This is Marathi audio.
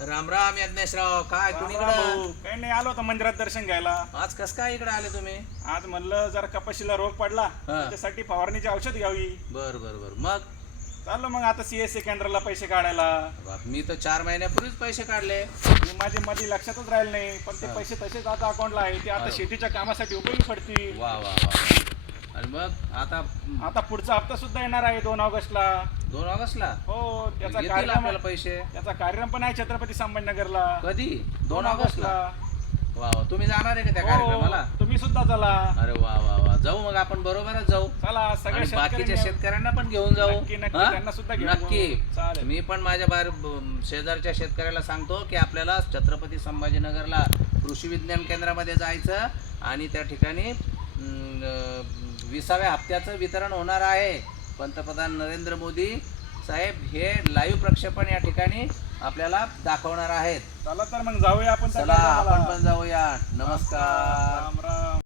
राम राम यज्ञेशराव, काय कुणीकडं? भाऊ काही नाही, आलो होतो मंदिरात दर्शन घ्यायला. आज कस काय इकडे आले तुम्ही? आज म्हणलं जरा कपाशीला रोग पडला, त्यासाठी फवारणीचे औषध घ्यावी. बर बर बर. मग चाललो मग आता सीएससी केंद्राला पैसे काढायला. बाप, मी तर 4 महिन्यापूर्वीच पैसे काढले. मी माझे मध्ये लक्षातच राहिले नाही, पण ते पैसे तसेच आता अकाउंटला आहे. ते आता शेतीच्या कामासाठी उपयोगी पडतील. वा वा वा. आणि मग आता पुढचा हप्ता सुद्धा येणार आहे 2 ऑगस्टला. 2 ऑगस्टला हो, त्याचा येतील कार्यक्रम आपल्याला पैसे. त्याचा कार्यक्रम पण आहे छत्रपती संभाजीनगरला. कधी? 2 ऑगस्टला. वा वा. तुम्ही जाणार आहे का त्या कार्यक्रमाला? हो, तुम्ही सुद्धा चला. अरे वा वा वा. जाऊ मग आपण बरोबरच जाऊ. चला, सगळे आणि बाकीच्या शेतकरी शेतकऱ्यांना पण घेऊन जाऊ. नक्की, नक्की. हा? त्यांना सुद्धा घेऊन नक्की. जाऊ. चालेल. मी पण माझ्या बाहेर शेजारच्या शेतकऱ्याला सांगतो की आपल्याला छत्रपती संभाजीनगरला कृषी विज्ञान केंद्रामध्ये जायचं आणि त्या ठिकाणी 20व्या हप्त्याचं वितरण होणार आहे. पंतप्रधान नरेंद्र मोदी साहेब हे लाईव्ह प्रक्षेपण या ठिकाणी आपल्याला दाखवणार आहेत. चला तर मग जाऊया आपण त्या चला आपण कार्यक्रमाला. पण जाऊया. नमस्कार.